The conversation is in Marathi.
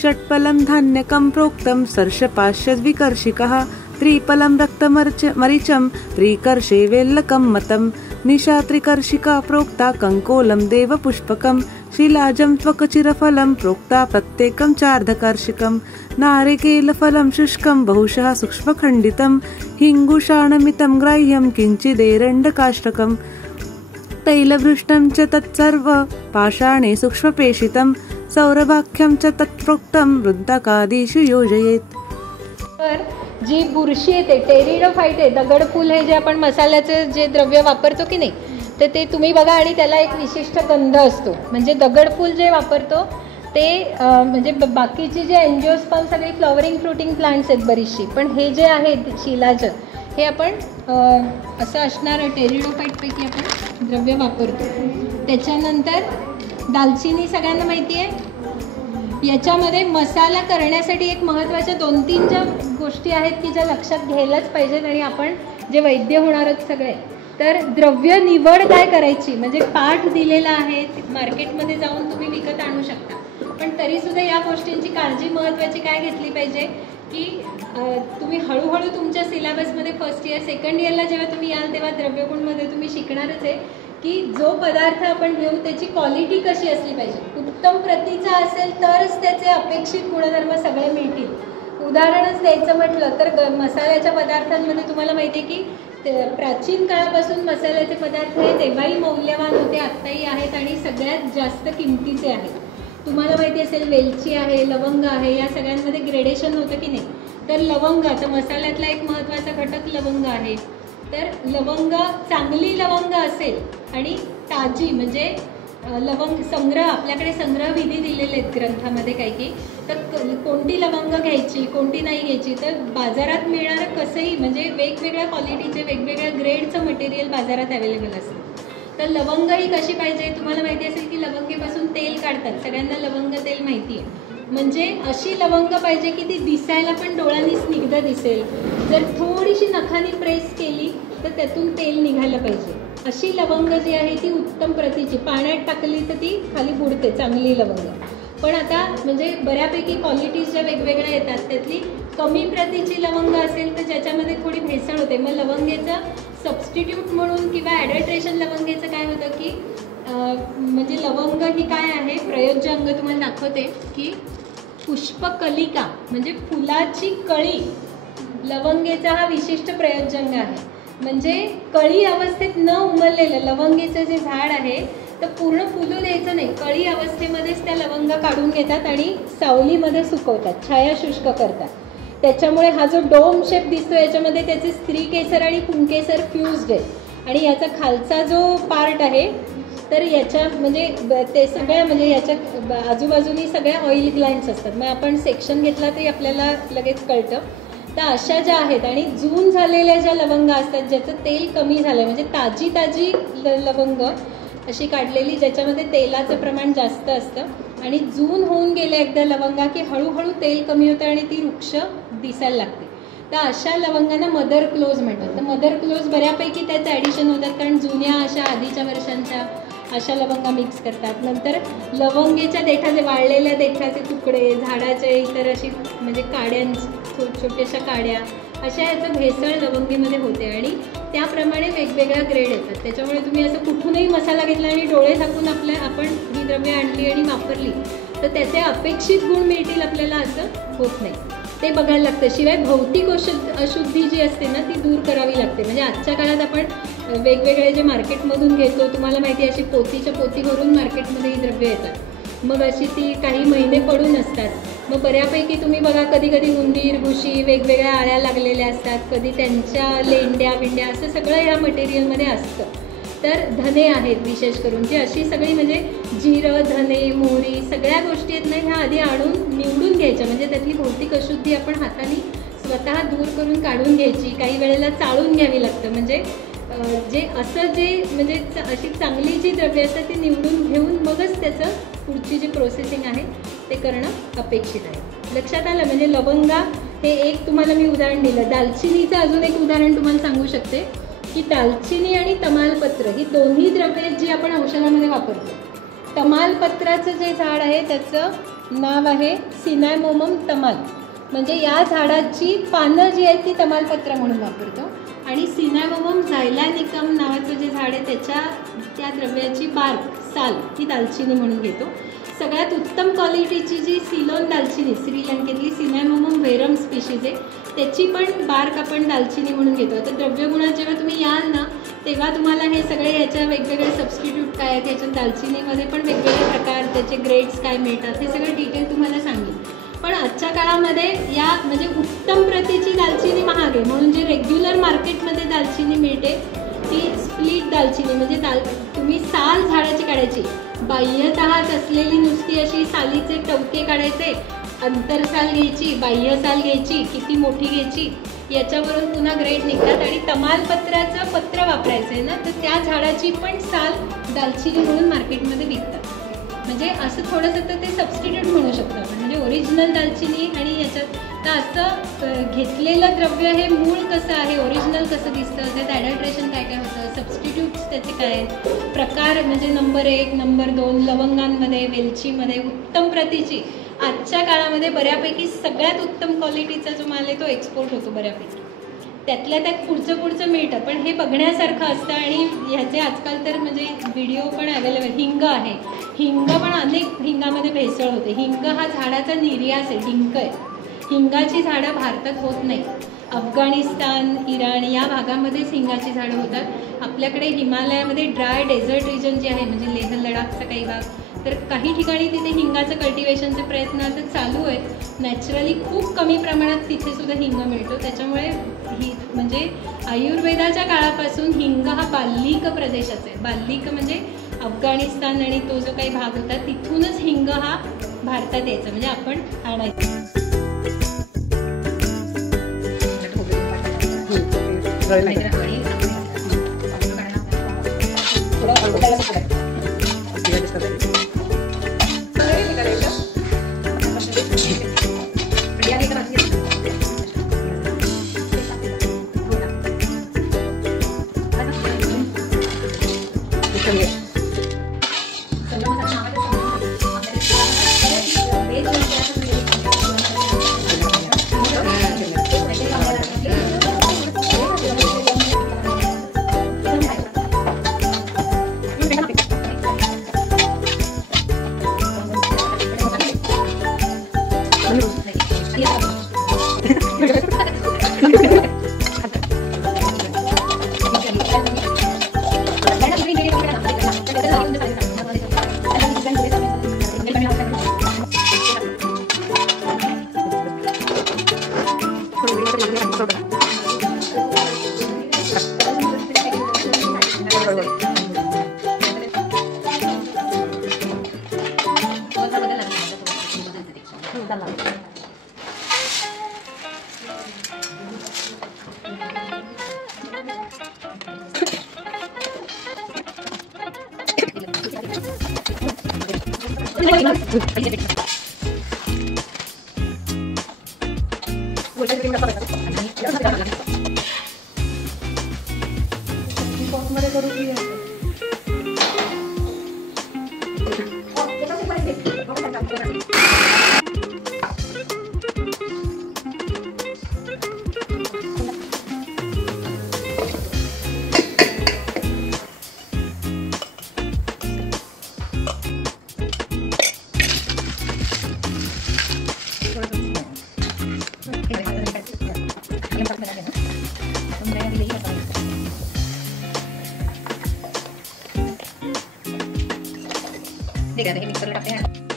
षट्फलं धान्यकं प्रोक्तं सर्षपाश्यद्विकर्षिकः त्रिफलं रक्तमरीचं त्रिकर्षे वेल्लकं मतं निशा त्रिकर्षिका प्रोक्ता कंकोलं देवपुष्पकं शिलाजं त्वकचिरफलं प्रोक्ता प्रत्येकं चार्धकर्षिकं नारिकेलफलं शुष्कं बहुशः सूक्ष्मखण्डितं हिङ्गुषाणमितं ग्राह्यं किञ्चिदेरण्डकाष्ठकं तैलभृष्टं च तत्सर्व पाषाणे सूक्ष्मपेशितं सौरभाख्यं च तत्प्रोक्तं वृन्ताकादिषु योजयेत्। तर जी बुरशी येते टेरिडोफाइट आहे, दगडफूल हे जे आपण मसाल्याचे जे द्रव्य वापरतो की नाही, तर ते तुम्ही बघा आणि त्याला एक विशिष्ट गंध असतो. म्हणजे दगडफूल जे वापरतो ते म्हणजे बाकीची जे एन्जिओस्पर्म सगळी फ्लॉवरिंग फ्रुटिंग प्लांट्स आहेत बरीचशी, पण हे जे आहेत शिलाजं हे आपण असं असणारं टेरिडोफाइटपैकी आपण द्रव्य वापरतो. त्याच्यानंतर दालचिनी सगळ्यांना माहिती आहे. याच्यामध्ये मसाला करण्यासाठी एक महत्त्वाच्या 2-3 ज्या गोष्टी आहेत की ज्या लक्षात घ्यायलाच पाहिजेत. आणि आपण जे वैद्य होणार आहोत सगळे, तर द्रव्य निवड काय करायची, म्हणजे पाठ दिलेला आहे, मार्केटमध्ये जाऊन तुम्ही विकत आणू शकता, पण तरीसुद्धा या गोष्टींची काळजी महत्त्वाची काय घेतली पाहिजे की तुम्ही हळूहळू तुमच्या सिलेबसमध्ये फर्स्ट इयर सेकंड इयरला जेव्हा तुम्ही याल तेव्हा द्रव्यगुणमध्ये तुम्ही शिकणारच आहे की जो पदार्थ आपण घेऊ त्याची क्वालिटी कशी असली पाहिजे. उत्तम प्रतीचा असेल तरच त्याचे अपेक्षित गुणधर्म सगळे मिळतील. उदाहरणच द्यायचं म्हटलं तर मसाल्याच्या पदार्थांमध्ये तुम्हाला माहिती आहे की प्राचीन काळापासून मसाल्याचे पदार्थ हे तेव्हाही मौल्यवान होते, आत्ताही आहेत आणि सगळ्यात जास्त किमतीचे आहेत. तुम्हाला माहिती असेल वेलची आहे, लवंग आहे, या सगळ्यांमध्ये ग्रेडेशन होतं की नाही. तर लवंग, आता मसाल्यातला एक महत्त्वाचा घटक लवंग आहे. तर लवंग, चांगली लवंग असेल आणि ताजी, म्हणजे लवंग संग्रह, आपल्याकडे संग्रह विधी दिलेले आहेत ग्रंथामध्ये काही, तर कोणती लवंग घ्यायची कोणती नाही घ्यायची, तर बाजारात मिळणारं कसंही म्हणजे वेगवेगळ्या क्वालिटीचे वेगवेगळ्या ग्रेडचं मटेरियल बाजारात अवेलेबल असतं. तर लवंग ही कशी पाहिजे, तुम्हाला माहिती असेल की लवंगेपासून तेल काढतात, सगळ्यांना लवंग तेल माहिती आहे. म्हणजे अशी लवंग पाहिजे की ती दिसायला पण डोळ्यांनी स्निग्ध दिसेल. जर थोडीशी नखानी प्रेस केली तर त्यातून तेल निघायला पाहिजे. अशी लवंग जी आहे ती उत्तम प्रतीची, पाण्यात टाकली तर ती खाली बुडते चांगली लवंग. पण आता म्हणजे बऱ्यापैकी क्वालिटीज ज्या वेगवेगळ्या येतात त्यातली कमी प्रतीची लवंग असेल तर ज्याच्यामध्ये थोडी भेसळ होते. मग लवंगेचं सबस्टिट्यूट म्हणून किंवा ॲडल्ट्रेशन लवंगेचं काय होतं की म्हणजे लवंग ही काय आहे, प्रयोज्य अंग तुम्हाला दाखवते की पुष्पकलिका म्हणजे फुलाची कळी, लवंगेचा हा विशिष्ट प्रयोज्यांग आहे. म्हणजे कळी अवस्थेत न उमललेलं लवंगेचं जे झाड आहे तर पूर्ण फुलू द्यायचं नाही, कळी अवस्थेमध्येच त्या लवंग काढून घेतात आणि सावलीमध्ये सुकवतात, छाया शुष्क करतात. त्याच्यामुळे हा जो डोम शेप दिसतो याच्यामध्ये त्याचे स्त्री केसर आणि पुंकेसर फ्यूज्ड आहे. आणि याचा खालचा जो पार्ट आहे तर याच्या म्हणजे ते सगळ्या म्हणजे याच्या आजूबाजूनी सगळ्या ऑइल ग्लँड्स असतात. मग आपण सेक्शन घेतला तरी आपल्याला लगेच कळतं. तर अशा ज्या आहेत आणि जून झालेल्या ज्या लवंग असतात ज्याचं तेल कमी झालं म्हणजे ताजी लवंग अशी काढलेली ज्याच्यामध्ये तेलाचं प्रमाण जास्त असतं आणि जून होऊन गेल्या एकदा लवंगा की हळूहळू तेल कमी होतं आणि ती वृक्ष दिसायला लागते. तर अशा लवंगांना मदर क्लोज म्हणतात. तर मदर क्लोज बऱ्यापैकी त्याचं ॲडिशन होतात कारण जुन्या अशा आधीच्या वर्षांच्या अशा लवंगा मिक्स करतात. नंतर लवंगेच्या देठाचे वाळलेल्या देठाचे तुकडे, झाडाचे इतर अशी म्हणजे छोट्याशा काड्या अशा याचं भेसळ लवंगीमध्ये होते आणि त्याप्रमाणे वेगवेगळ्या ग्रेड येतात. त्याच्यामुळे तुम्ही असं कुठूनही मसाला घेतला आणि डोळे झाकून आपण ही द्रव्ये आणली आणि वापरली तर त्याचे अपेक्षित गुण मिळतील आपल्याला असं होत नाही. ते बघायला लागतं. शिवाय भौतिक अशुद्धी जी असते ना ती दूर करावी लागते. म्हणजे आजच्या काळात आपण वेगवेगळे जे मार्केटमधून घेतो तुम्हाला माहिती आहे अशी पोतीच्या पोती भरून मार्केटमध्ये ही द्रव्य येतात. मग अशी ती काही महिने पडून असतात. मग बऱ्यापैकी तुम्ही बघा कधी कधी उंदीर घुशी वेगवेगळ्या आळ्या लागलेल्या असतात, कधी त्यांच्या लेंड्या विंड्या असं सगळं ह्या मटेरियलमध्ये असतं. तर धने आहेत विशेष करून जी अशी सगळी म्हणजे जिरं धने मोहरी सगळ्या गोष्टी आहेत ना ह्या आधी आणून निवडून घ्यायच्या. म्हणजे त्यातली भौतिक अशुद्धी आपण हाताने स्वतः दूर करून काढून घ्यायची. काही वेळेला चाळून घ्यावी लागतं. म्हणजे जे असं जे म्हणजे अशी चांगली जी द्रव्ये असतात ती निवडून घेऊन मगच त्याचं पुढची जी प्रोसेसिंग आहे ते करणं अपेक्षित आहे. लक्षात आलं. म्हणजे लवंगा हे एक तुम्हाला मी उदाहरण दिलं. दालचिनीचं अजून एक उदाहरण तुम्हाला सांगू शकते की दालचिनी आणि तमालपत्र ही दोन्ही द्रव्ये जी आपण औषधामध्ये वापरतो. तमालपत्राचं जे झाड आहे त्याचं नाव आहे सिनॅमोमम तमाल. म्हणजे या झाडाची पानं जी आहेत ती तमालपत्र म्हणून वापरतो. आणि सिनॅमोमम झायलॅनिकम नावाचं जे झाड आहे त्या द्रव्याची बार्क साल ही दालचिनी म्हणून घेतो. सगळ्यात उत्तम क्वालिटीची जी सिलोन दालचिनी श्रीलंकेतली सिनॅमोमम व्हेरम स्पीशीज आहे त्याची पण बार्क आपण दालचिनी म्हणून घेतो. तर द्रव्यगुणात जेव्हा तुम्ही याल ना तेव्हा तुम्हाला हे सगळे ह्याच्या वेगवेगळे सबस्टिट्यूट काय आहेत, ह्याच्यात दालचिनीमध्ये पण वेगवेगळे प्रकार, त्याचे ग्रेड्स काय मिळतात, हे सगळं डिटेल तुम्हाला सांगेल. पण आजच्या काळामध्ये या म्हणजे उत्तम प्रतीची दालचिनी महाग आहे म्हणून जे रेग्युलर मार्केटमध्ये दालचिनी मिळते ती स्प्लिट दालचिनी म्हणजे तुम्ही साल झाडाची काढायची, बाह्यतः असलेली नुसती अशी सालीचे टवके काढायचे, अंतरसाल घ्यायची, बाह्यसाल घ्यायची, किती मोठी घ्यायची, याच्यावरून पुन्हा ग्रेड निघतात. आणि तमालपत्राचं पत्र वापरायचं आहे ना तर त्या झाडाची पण साल दालचिनी म्हणून मार्केटमध्ये विकतात. म्हणजे असं थोडंसं तर ते सबस्टिट्यूट म्हणू शकतो आपण. म्हणजे ओरिजिनल दालचिनी आणि याच्यात तर असं घेतलेलं द्रव्य हे मूळ कसं आहे, ओरिजिनल कसं दिसतं, त्यात ॲडल्ट्रेशन काय काय होतं, सबस्टिट्यूट्स त्याचे काय आहेत, प्रकार म्हणजे नंबर 1 नंबर 2 लवंगांमध्ये, वेलचीमध्ये उत्तम प्रतीची आजच्या काळामध्ये बऱ्यापैकी सगळ्यात उत्तम क्वालिटीचा जो माल आहे तो एक्सपोर्ट होतो बऱ्यापैकी. त्यातल्या त्यात पुढचं मिळतं पण हे बघण्यासारखं असतं. आणि ह्याचे आजकाल तर म्हणजे व्हिडिओ पण अवेलेबल. हिंग आहे, हिंग पण अनेक हिंगामध्ये भेसळ होते. हिंग हा झाडाचा निर्यास आहे, डिंक आहे. हिंगाची झाडं भारतात होत नाही. अफगाणिस्तान, इराण या भागामध्येच हिंगाची झाडं होतात. आपल्याकडे हिमालयामध्ये ड्राय डेझर्ट रिजन जे आहे म्हणजे लेह लडाखचा काही भाग, तर काही ठिकाणी तिथे हिंगाचं कल्टिवेशनचे प्रयत्न आता चालू आहेत. नॅचरली खूप कमी प्रमाणात तिथे सुद्धा हिंग मिळतो. त्याच्यामुळे म्हणजे आयुर्वेदाच्या काळापासून हिंग हा बाल्लिक प्रदेशाचा आहे. बाल्लिक म्हणजे अफगाणिस्तान आणि तो जो काही भाग होता तिथूनच हिंग हा भारतात यायचा म्हणजे आपण आणायचं. ठीक है, मिक्सर में डालते हैं।